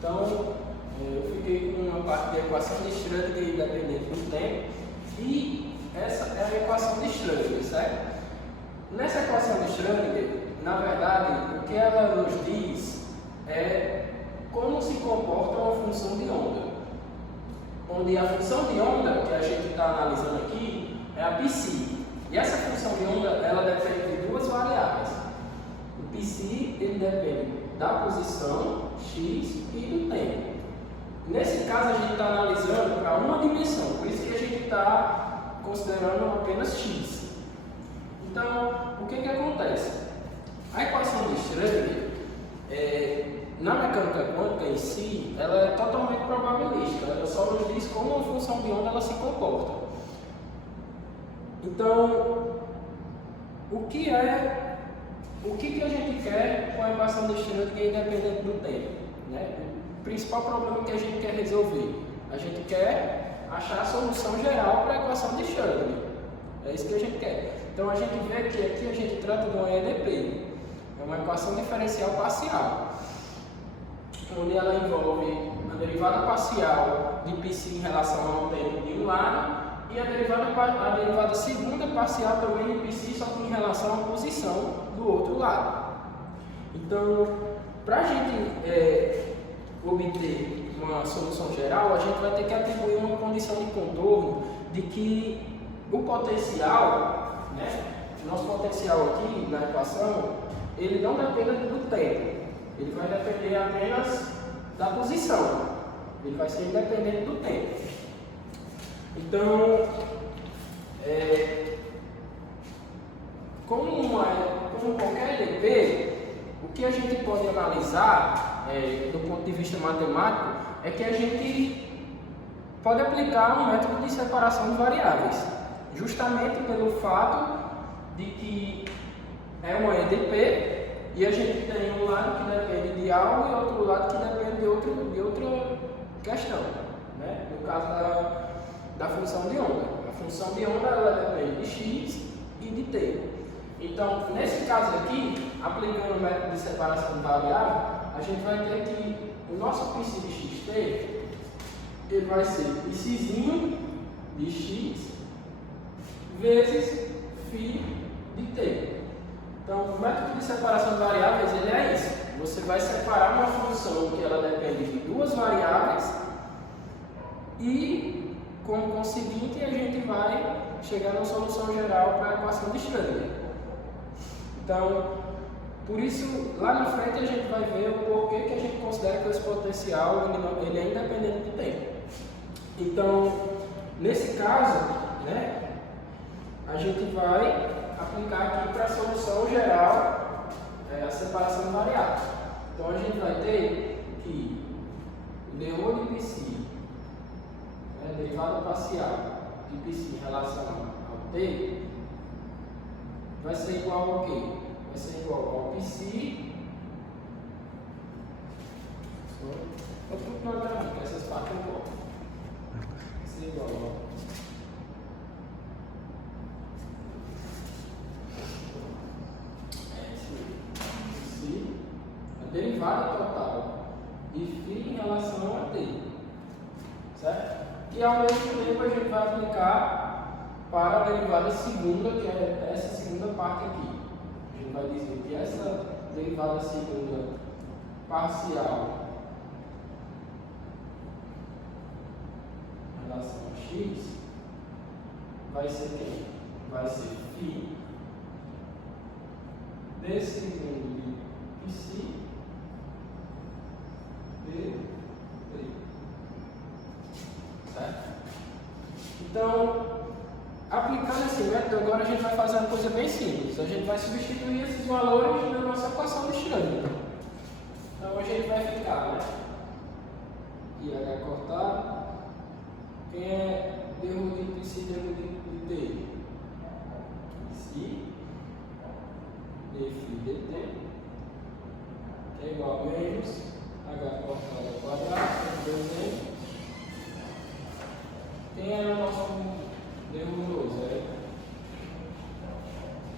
Então, eu fiquei com uma parte da equação de Schrödinger independente do tempo, e essa é a equação de Schrödinger, certo? Nessa equação de Schrödinger, na verdade, o que ela nos diz é como se comporta uma função de onda. Onde a função de onda que a gente está analisando aqui é a psi. E essa função de onda, ela depende de duas variáveis. O psi, ele depende da posição, x, e do tempo. Nesse caso, a gente está analisando para uma dimensão, por isso que a gente está considerando apenas x. Então, o que acontece? A equação de Schrödinger, na mecânica quântica em si, ela é totalmente probabilística. Ela só nos diz como uma função de onda ela se comporta. Então, o que a gente quer com a equação de Schrödinger independente do tempo? Né? O principal problema que a gente quer resolver, a gente quer achar a solução geral para a equação de Schrödinger. É isso que a gente quer. Então, a gente vê que aqui a gente trata de uma EDP, é uma equação diferencial parcial, onde ela envolve a derivada parcial de π em relação ao tempo de um lado e a derivada segunda parcial também de π, só que em relação à posição do outro lado. Então, para a gente obter uma solução geral, a gente vai ter que atribuir uma condição de contorno de que o potencial, né, nosso potencial aqui na equação, ele não depende do tempo, ele vai depender apenas da posição, ele vai ser independente do tempo. Então, como qualquer EDP, o que a gente pode analisar do ponto de vista matemático é que a gente pode aplicar um método de separação de variáveis, justamente pelo fato de que é uma EDP e a gente tem um lado que depende de algo e outro lado que depende de outra questão, né? No caso da função de onda. A função de onda ela depende de x e de t. Então, nesse caso aqui, aplicando o método de separação de variável, a gente vai ter que o nosso princípio de xt ele vai ser psizinho de x vezes φ de t. Então, o método de separação de variáveis ele é isso. Você vai separar uma função que ela depende de duas variáveis e, como conseguinte, a gente vai chegar numa solução geral para a equação de Schrödinger. Então, por isso, lá na frente a gente vai ver o porquê que a gente considera que esse potencial ele é independente do tempo. Então, nesse caso, né, a gente vai aplicar aqui para a solução geral a separação de variáveis. Então, a gente vai ter que o dρ de π, a derivada parcial de π em relação ao t, vai ser igual ao quê? Vai ser igual ao π. Vou programar aqui, essas partes eu vou. Vai ser igual ao a derivada total de φ em relação a t, certo? E ao mesmo tempo a gente vai aplicar para a derivada segunda, que é essa segunda parte aqui. A gente vai dizer que essa derivada segunda parcial em relação a x vai ser quem? Vai ser φ d segundo de π de t. Certo? Então, aplicando esse método, agora a gente vai fazer uma coisa bem simples. A gente vai substituir esses valores na nossa equação de Schrödinger. Então, a gente vai ficar, né? IH cortado. Quem é dρ de π, dρ de t? Psi dφ dt, que é igual a menos h cortado ao quadrado, 2n. Quem é o nosso dρ2? É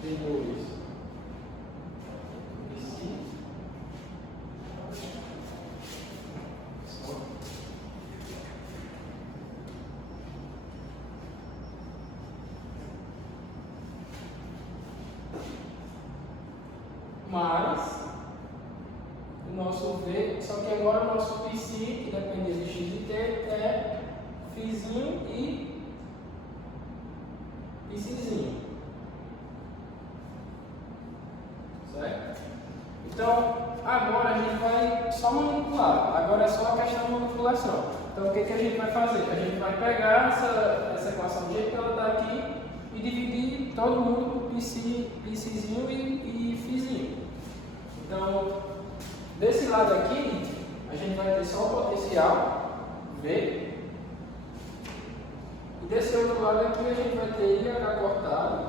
d2 π nosso V, só que agora o nosso Psi, que depende de x e t, é Φzinho e Psizinho. Certo? Então, agora a gente vai só manipular. Agora é só a questão de manipulação. Então, o que a gente vai fazer? A gente vai pegar essa equação do jeito que ela está aqui e dividir todo mundo por Psizinho e Φzinho. Então, desse lado aqui, a gente vai ter só o potencial, V. E desse outro lado aqui, a gente vai ter IH cortado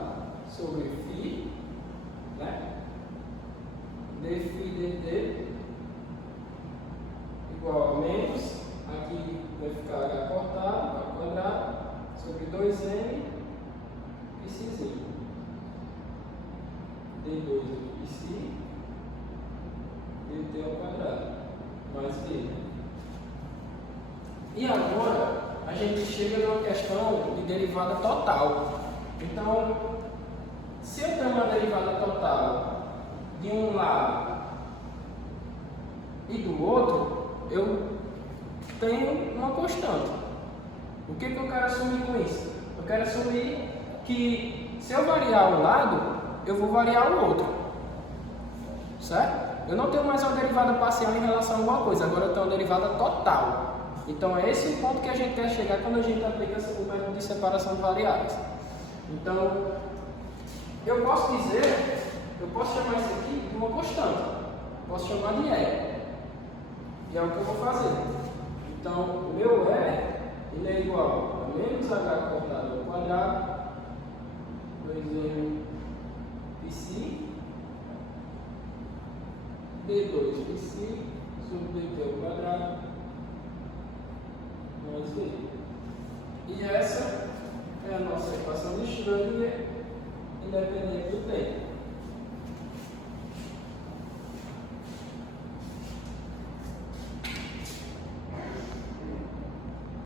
sobre Φ, né? dφ dt igual a menos, aqui vai ficar H cortado ao quadrado, sobre 2m Psizinho. D2 Psi, dt ao quadrado, mais V. E agora, a gente chega numa questão de derivada total. Então, se eu tenho uma derivada total de um lado e do outro, eu tenho uma constante. O que eu quero assumir com isso? Eu quero assumir que se eu variar um lado, eu vou variar o outro. Certo? Eu não tenho mais uma derivada parcial em relação a alguma coisa, agora eu tenho uma derivada total. Então é esse o ponto que a gente quer chegar quando a gente aplica o método de separação de variáveis. Então, eu posso dizer, eu posso chamar isso aqui de uma constante. Posso chamar de E. E é o que eu vou fazer. Então, o meu E, ele é igual a menos H cortado ao quadrado, 2m Psi, D2 Psi, sobre dt ao quadrado,